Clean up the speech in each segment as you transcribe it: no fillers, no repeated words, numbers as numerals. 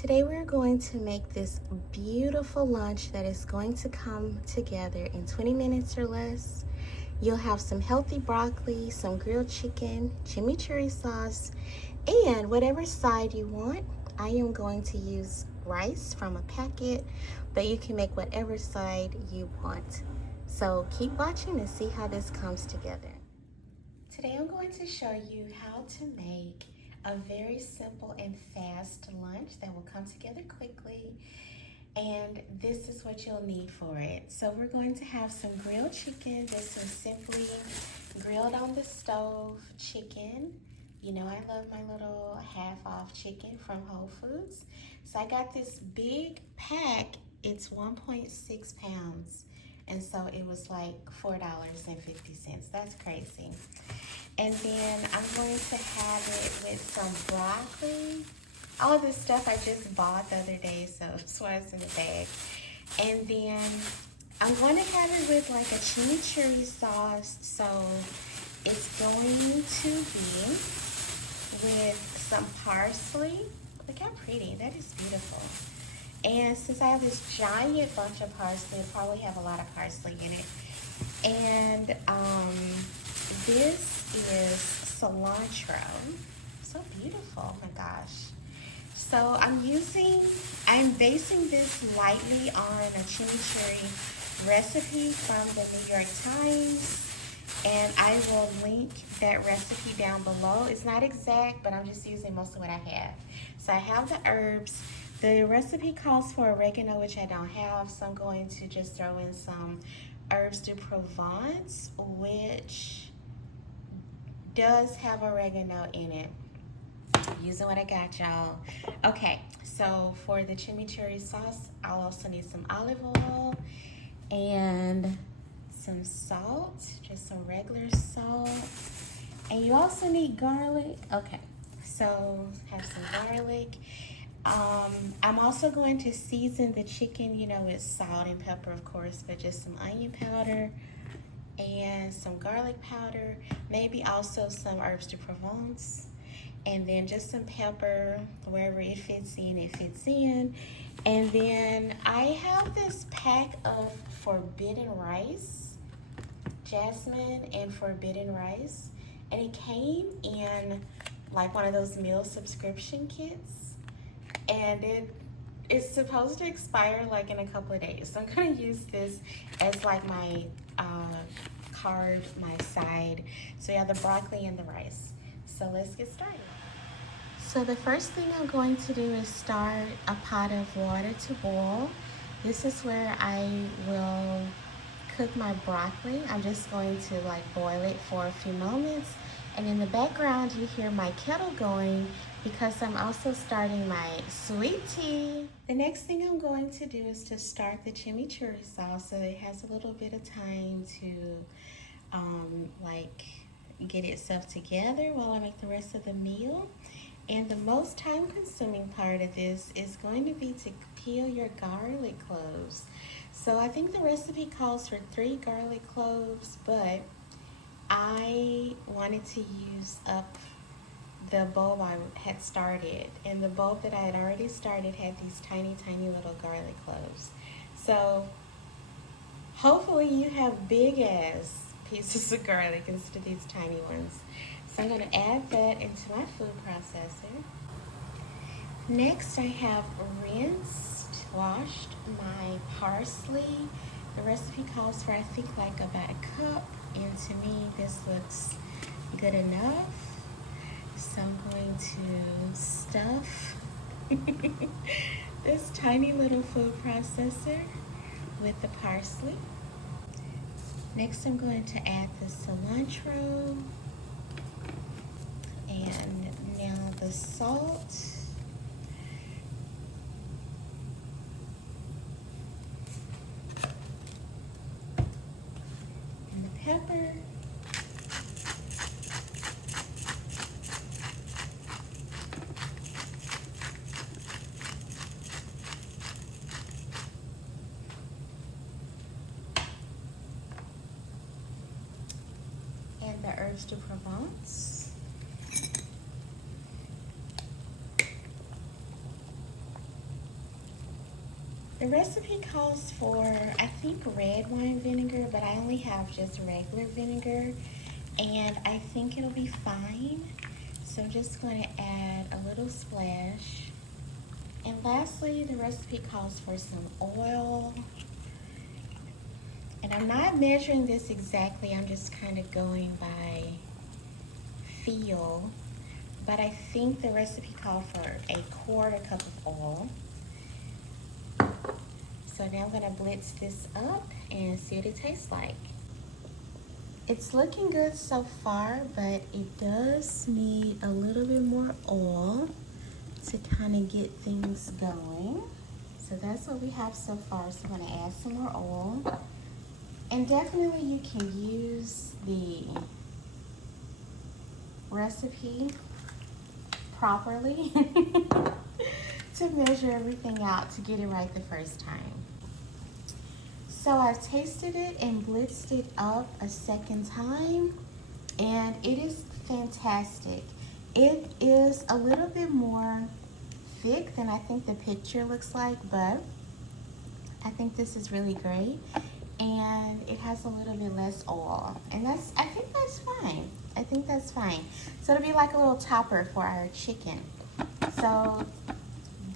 Today we're going to make this beautiful lunch that is going to come together in 20 minutes or less. You'll have some healthy broccoli, some grilled chicken, chimichurri sauce, and whatever side you want. I am going to use rice from a packet, but you can make whatever side you want. So keep watching and see how this comes together. Today I'm going to show you how to make a very simple and fast lunch that will come together quickly, and this is what you'll need for it. So we're going to have some grilled chicken. This is simply grilled on the stove chicken. You know I love my little half-off chicken from Whole Foods. So I got this big pack. It's 1.6 pounds. And so it was like $4.50. That's crazy. And then I'm going to have it with some broccoli. All of this stuff I just bought the other day, so that's why it's in the bag. And then I'm going to have it with like a chimichurri sauce. So it's going to be with some parsley. Look how pretty, that is beautiful. And since I have this giant bunch of parsley, it'll probably have a lot of parsley in it. And this is cilantro. So beautiful, oh my gosh. So I'm basing this lightly on a chimichurri recipe from the New York Times. And I will link that recipe down below. It's not exact, but I'm just using mostly what I have. So I have the herbs. The recipe calls for oregano, which I don't have, so I'm going to just throw in some herbs de Provence, which does have oregano in it. Using what I got, y'all. Okay, so for the chimichurri sauce, I'll also need some olive oil and some salt, just some regular salt. And you also need garlic. Okay, so have some garlic. I'm also going to season the chicken, with salt and pepper, of course, but just some onion powder and some garlic powder, maybe also some herbs de Provence, and then just some pepper. Wherever it fits in, it fits in. And then I have this pack of forbidden rice, jasmine and forbidden rice, and it came in like one of those meal subscription kits. And it's supposed to expire like in a couple of days. So I'm gonna use this as like my card, my side. So yeah, the broccoli and the rice. So let's get started. So the first thing I'm going to do is start a pot of water to boil. This is where I will cook my broccoli. I'm just going to like boil it for a few moments. And in the background, you hear my kettle going because I'm also starting my sweet tea. The next thing I'm going to do is to start the chimichurri sauce, so it has a little bit of time to like get itself together while I make the rest of the meal. And the most time-consuming part of this is going to be to peel your garlic cloves. So I think the recipe calls for 3 garlic cloves, but I wanted to use up the bulb I had started, and the bulb that I had already started had these tiny, tiny little garlic cloves. So hopefully you have big ass pieces of garlic instead of these tiny ones. So I'm going to add that into my food processor. Next, I have washed my parsley. The recipe calls for I think like about a cup, and to me this looks good enough. So I'm going to stuff this tiny little food processor with the parsley. Next, I'm going to add the cilantro, and now the salt, and the pepper. And the herbs de Provence. The recipe calls for, I think, red wine vinegar, but I only have just regular vinegar, and I think it'll be fine. So I'm just going to add a little splash. And lastly, the recipe calls for some oil. And I'm not measuring this exactly, I'm just kind of going by feel. But I think the recipe called for a quarter cup of oil. So now I'm gonna blitz this up and see what it tastes like. It's looking good so far, but it does need a little bit more oil to kind of get things going. So that's what we have so far. So I'm gonna add some more oil. And definitely you can use the recipe properly to measure everything out to get it right the first time. So I've tasted it and blitzed it up a second time, and it is fantastic. It is a little bit more thick than I think the picture looks like, but I think this is really great. And it has a little bit less oil, and I think that's fine. I think that's fine. So it'll be like a little topper for our chicken. So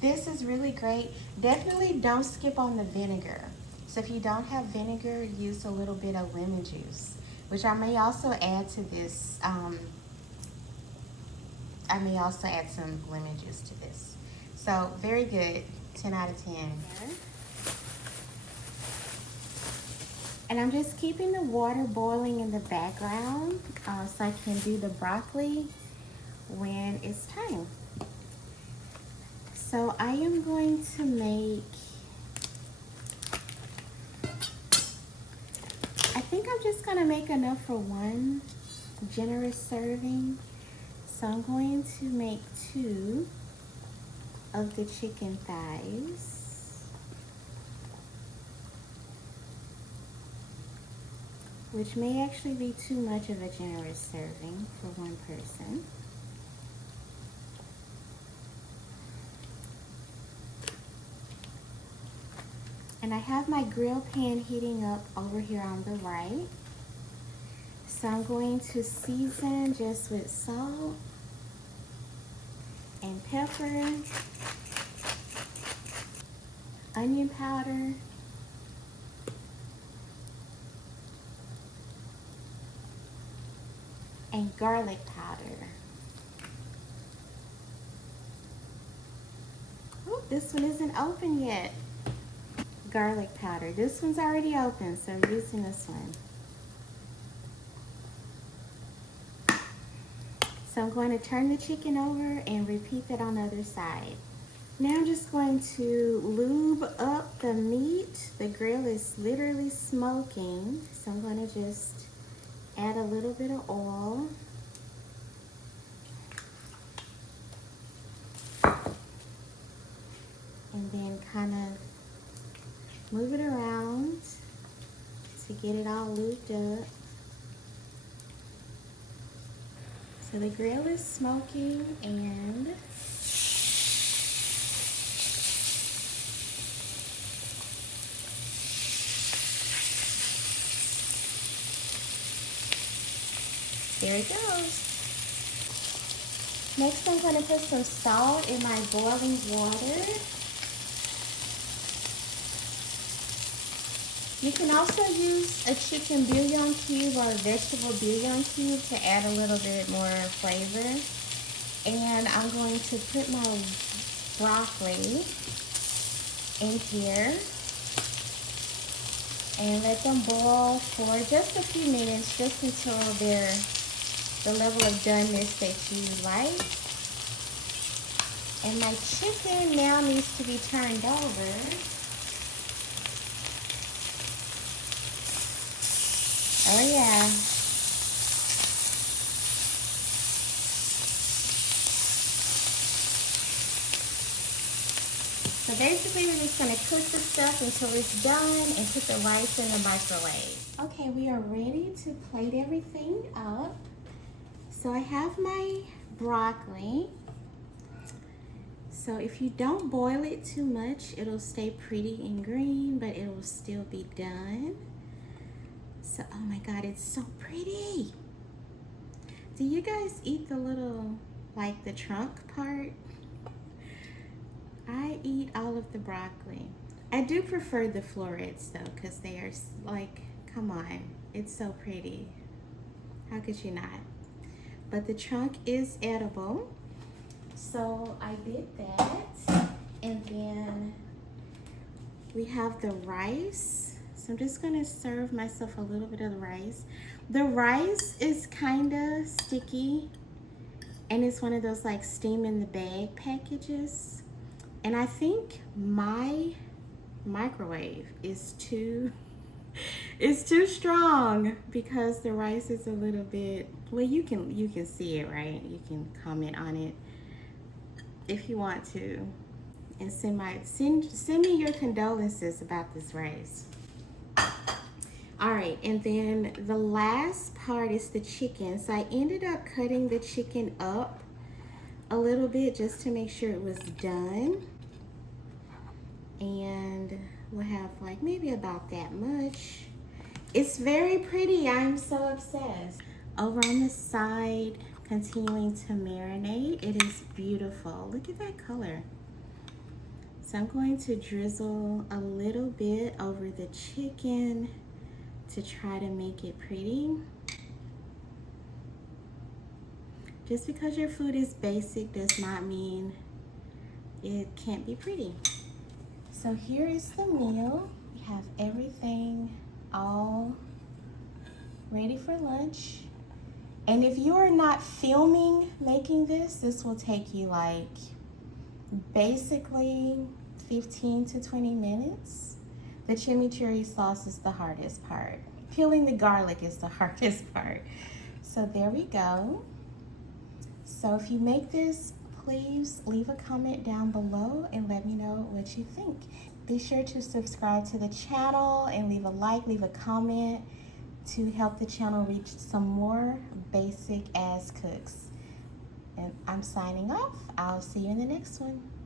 this is really great. Definitely don't skip on the vinegar. So if you don't have vinegar, use a little bit of lemon juice, which I may also add to this. I may also add some lemon juice to this. So very good, 10 out of 10. And I'm just keeping the water boiling in the background so I can do the broccoli when it's time. So I am going to make, I think I'm just gonna make enough for one generous serving. So I'm going to make 2 of the chicken thighs, which may actually be too much of a generous serving for one person. And I have my grill pan heating up over here on the right. So I'm going to season just with salt and pepper, onion powder, and garlic powder. Oh, this one isn't open yet. Garlic powder. This one's already open, so I'm using this one. So I'm going to turn the chicken over and repeat that on the other side. Now I'm just going to lube up the meat. The grill is literally smoking, so I'm going to just add a little bit of oil. And then kind of move it around to get it all lubed up. So the grill is smoking, and there it goes. Next I'm going to put some salt in my boiling water. You can also use a chicken bouillon cube or a vegetable bouillon cube to add a little bit more flavor. And I'm going to put my broccoli in here and let them boil for just a few minutes, just until they're the level of doneness that you like. And my chicken now needs to be turned over. Oh yeah. So basically we're just gonna cook the stuff until it's done and put the rice in the microwave. Okay, we are ready to plate everything up. So I have my broccoli. So if you don't boil it too much, it'll stay pretty and green, but it will still be done. So, oh my God, it's so pretty. Do you guys eat the little, like the trunk part? I eat all of the broccoli. I do prefer the florets though, because they are like, come on, it's so pretty. How could you not? But the trunk is edible. So I did that. And then we have the rice. So I'm just gonna serve myself a little bit of the rice. The rice is kinda sticky, and it's one of those like steam in the bag packages. And I think my microwave is too strong because the rice is a little bit, well, you can see it, right? You can comment on it if you want to, and send me your condolences about this rice. All right, and then the last part is the chicken. So I ended up cutting the chicken up a little bit just to make sure it was done. And we'll have like maybe about that much. It's very pretty. I'm so obsessed. Over on the side, continuing to marinate. It is beautiful. Look at that color. So I'm going to drizzle a little bit over the chicken to try to make it pretty. Just because your food is basic does not mean it can't be pretty. So here is the meal. We have everything all ready for lunch. And if you are not filming making this, this will take you like basically 15 to 20 minutes. The chimichurri sauce is the hardest part. Peeling the garlic is the hardest part. So there we go. So if you make this, please leave a comment down below and let me know what you think. Be sure to subscribe to the channel and leave a like, leave a comment to help the channel reach some more basic ass cooks. And I'm signing off. I'll see you in the next one.